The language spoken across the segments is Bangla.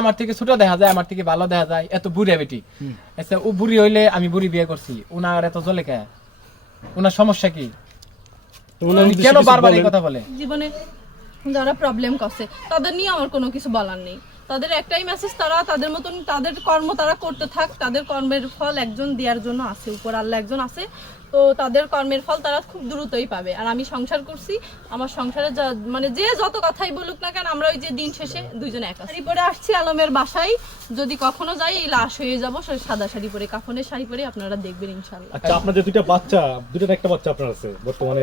আমার থেকে ছোট দেখা যায় আমার থেকে ভালো দেখা যায় এত বুড়ি বেটি আচ্ছা ও বুড়ি হইলে আমি বুড়ি বিয়ে করছি উনার এত জলে কে? উনার সমস্যা কি? কেন বারবার এই কথা বলে? জীবনে যারা প্রবলেম করছে তাদের নিয়ে আমার কোনো কিছু বলার নেই। তাদের একটাই মেসেজ তারা তাদের মতন তাদের কর্ম তারা করতে থাক তাদের কর্মের ফল একজন দেওয়ার জন্য আছে উপর আল্লাহ একজন আছে। তো তাদের কর্মের ফল তারা খুব দ্রুতই পাবে। আর আমি সংসার করছি আমার সংসারে মানে যে যত কথাই বলুক না কেন আমরা ওই যে দিন শেষে দুইজনে একা শাড়ি পরে আসছি আলমের বাসায়। যদি কখনো যাই এই লাশ হয়ে যাব সাদা শাড়ি পরে কাফনের শাড়ি পরে আপনারা দেখবেন ইনশাল্লাহ আচ্ছা দুইটা বাচ্চা দুইটা না একটা বাচ্চা আপনার আছে বর্তমানে?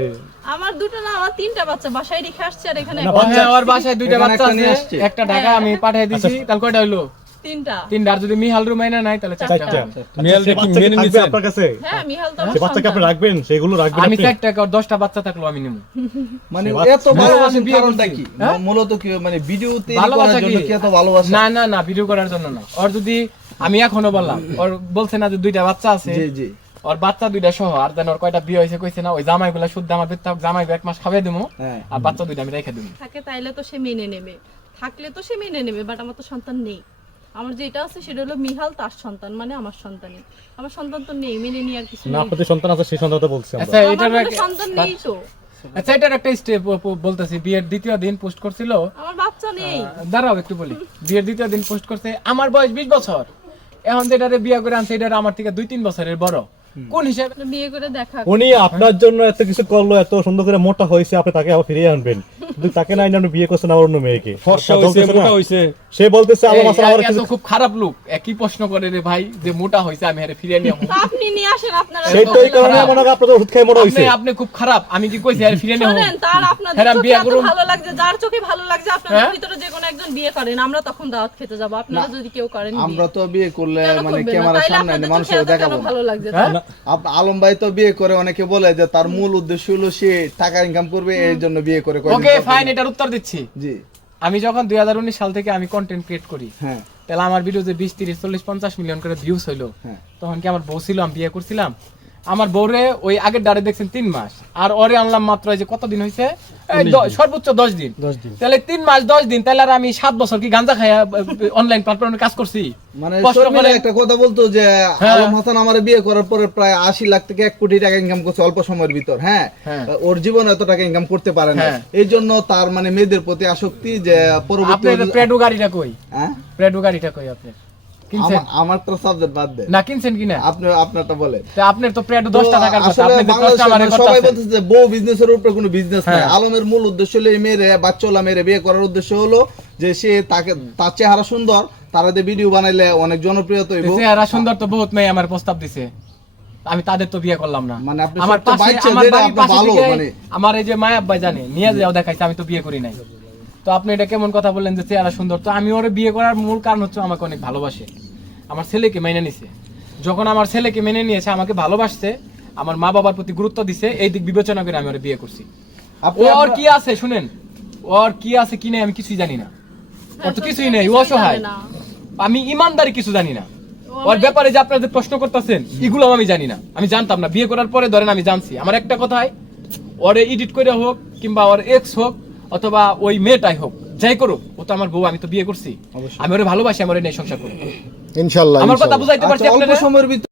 আমার দুটো না আমার তিনটা বাচ্চা বাসায় রেখে আসছে আর এখানে হ্যাঁ, ওর বাসায় দুইটা বাচ্চা আছে। আসছে। একটা ঢাকা আমি পাঠিয়ে দিছি। তাহলে কয়টা হইল? তিনটা। তিনটা আর যদি মিহাল রুমাইনা নাই তাহলে চারটা। চারটা। হবে। মেনে নিছে আপনার কাছে? হ্যাঁ মিহাল তো সে বাচ্চাকে আপনি রাখবেন সেগুলো রাখবেন আমি চারটা আর দশটা বাচ্চা থাকল আমি নেব। মানে এত ভালোবাসেন বিয়ে কারণটা কি? হ্যাঁ? মূলত কি মানে ভিডিও তৈরি করার জন্য কি? কি এত ভালোবাসা? না না না ভিডিও করার জন্য না। ওর যদি আমি এখনও বললাম ওর বলছে না যে দুইটা বাচ্চা আছে। জি জি। ওর বাচ্চা দুইটা সহ আর দেন ওর কয়টা বিয়ে হয়েছে কইছে না ওই জামাই গুলা শুদ্ধ আমার বেত্তা জামাই এক মাস খাবে দেবো হ্যাঁ। আর বাচ্চা দুইটা আমি রেখে দেবো থাকে তাইলে তো সে মেনে নেবে। থাকলে তো সে মেনে নেবে বাট আমার তো সন্তান নেই। আমার যেটা আছে সেটা হলো মিহাল তার সন্তান মানে আমার সন্তানই। আমার সন্তান তো নেই মেনে নিয়ে আর কিছু না আপনাদের সন্তান আছে সেই সন্তানটা বলছি আমরা। আচ্ছা এটার সন্তান নেই তো। আচ্ছা এটার একটা স্টেপ বলতেছি বিয়ের দ্বিতীয় দিন পোস্ট করছিল। আমার বাচ্চা নেই। দাঁড়াও একটু বলি। বিয়ের দ্বিতীয় দিন পোস্ট করছে আমার বয়স বিশ বছর। এখন যেটারে বিয়ে করে আনছে এটার আমার থেকে দুই তিন বছরের বড়। কোন হিসেবে? বিয়ে করে দেখা। উনি আপনার জন্য এত কিছু করল এত সুন্দর করে মোটা হয়েছে আপনি তাকে আবার ফিরিয়ে আনবেন। কিন্তু তাকে না আপনি বিয়ে করছেন আবার অন্য মেয়েকে। ফর্সা তা হইছে মোটা হইছে। সে বলতেছে আমার এই, মাসাল আমার কিছু খুব খারাপ লোক। একই প্রশ্ন করে রে ভাই যে মোটা হয়েছে আমি আরে ফিরিয়ে নিয়ে তো আপনি নিয়ে আসেন আপনারা সেইটাই কারণে। মনে হয় আপনাদের ওষুধ খেয়ে মোটা হয়েছে আপনি আপনি খুব খারাপ। আমি কি কইছি আরে ফিরিয়ে নিয়ে শোনেন তার আপনাদের হ্যাঁ, চোখে এত ভালো লাগছে যার চোখে ভালো লাগছে আপনাদের হ্যাঁ? ভিতরে যে কোনো একজন বিয়ে করেন আমরা তখন দাওয়াত খেতে যাব। আপনারা যদি কেউ করেন বিয়ে। আমরা তো বিয়ে করলে মানে ক্যামেরার সামনে এত দেখাবো। ভালো লাগছে? হ্যাঁ? আলম ভাই তো বিয়ে করে অনেকে বলে যে তার মূল উদ্দেশ্য হলো সে টাকা ইনকাম করবে এই জন্য বিয়ে করে ওকে ফাইন এটার উত্তর দিচ্ছি। জি। আমি যখন দুই হাজার উনিশ সাল থেকে আমি কন্টেন্ট ক্রিয়েট করি হ্যাঁ। তাহলে আমার ভিডিও যে বিশ তিরিশ চল্লিশ পঞ্চাশ মিলিয়ন করে ভিউজ হইল। হ্যাঁ। তখন কি আমার বউ ছিল আমি বিয়ে করছিলাম। আমার বউরে ওই আগের ডারে দেখছেন তিন মাস। আর ওরে আনলাম মাত্র যে কতদিন হয়েছে সর্বোচ্চ দশ দিন তাহলে তিন মাস দশ দিন তাহলে আর আমি সাত বছর কি গাঞ্জা অনলাইন প্ল্যাটফর্মে কাজ করছি মানে একটা কথা বলতো যে হ্যাঁ। আলম হাসান আমার বিয়ে করার পরে প্রায় আশি লাখ থেকে এক কোটি টাকা ইনকাম করছে অল্প সময়ের ভিতর হ্যাঁ হ্যাঁ। ওর জীবনে এত টাকা ইনকাম করতে পারে না হ্যাঁ। এই জন্য তার মানে মেয়েদের প্রতি আসক্তি যে পরবর্তী গাড়িটা কই হ্যাঁ? গাড়িটা কই আপনার কিনছেন? আমার- আমারটা সাবজেক্ট বাদ দেন। না কিনছেন কিনা? আপনি আপনারটা বলেন। তা আপনার তো প্রেডো দশটা টাকার কথা আপনি যে বাংলাদেশে মানে সবাই বলতেছে যে বউ বিজনেসের উপরে কোনো বিজনেস নাই। হ্যাঁ। আলমের মূল উদ্দেশ্য হলো এই মেয়েরে বাচ্চাওয়ালা মেয়েরে বিয়ে করার উদ্দেশ্য হলো যে সে তাকে তার চেহারা সুন্দর তারা দিয়ে ভিডিও বানাইলে অনেক জনপ্রিয়তা হইব। চেহারা সুন্দর তো বহুত মেয়ে আমার প্রস্তাব দিছে। আমি তাদের তো বিয়ে করলাম না। মানে আমার পাশে আমার মানে- আমার এই যে মায়া আব্বাই জানে নিয়ে যাও দেখাইছে আমি তো বিয়ে করি নাই। তো আপনি এটা কেমন কথা বললেন যে চেহারা সুন্দর? তো আমি ওরে বিয়ে করার মূল কারণ হচ্ছে আমাকে অনেক ভালোবাসে। আমার ছেলেকে মেনে নিছে। যখন আমার ছেলেকে মেনে নিয়েছে আমাকে ভালোবাসছে আমার মা বাবার প্রতি গুরুত্ব দিছে এই দিক বিবেচনা করে আমি ওরে বিয়ে করছি। ওর কি আছে শুনেন? ওর কি আছে কি নেই আমি কিছুই জানি না। ওর তো কিছুই নেই ও অসহায়। আমি ইমানদারি কিছু জানি না। ওর ব্যাপারে যে আপনারা যে প্রশ্ন করতেছেন এগুলো আমি জানি না। আমি জানতাম না। বিয়ে করার পরে ধরেন আমি জানছি। আমার একটা কথাই ওরে এডিট করে হোক কিংবা ওর এক্স হোক অথবা ওই মেয়েটাই হোক যাই করুক ও তো আমার বউ আমি তো বিয়ে করছি। আমি ওরে ভালোবাসি আমার ওরে নিয়ে সংসার করি ইনশাল্লাহ আমার কথা। বুঝাইতে পারছি আচ্ছা, আপনারা? সময়ের ভিতর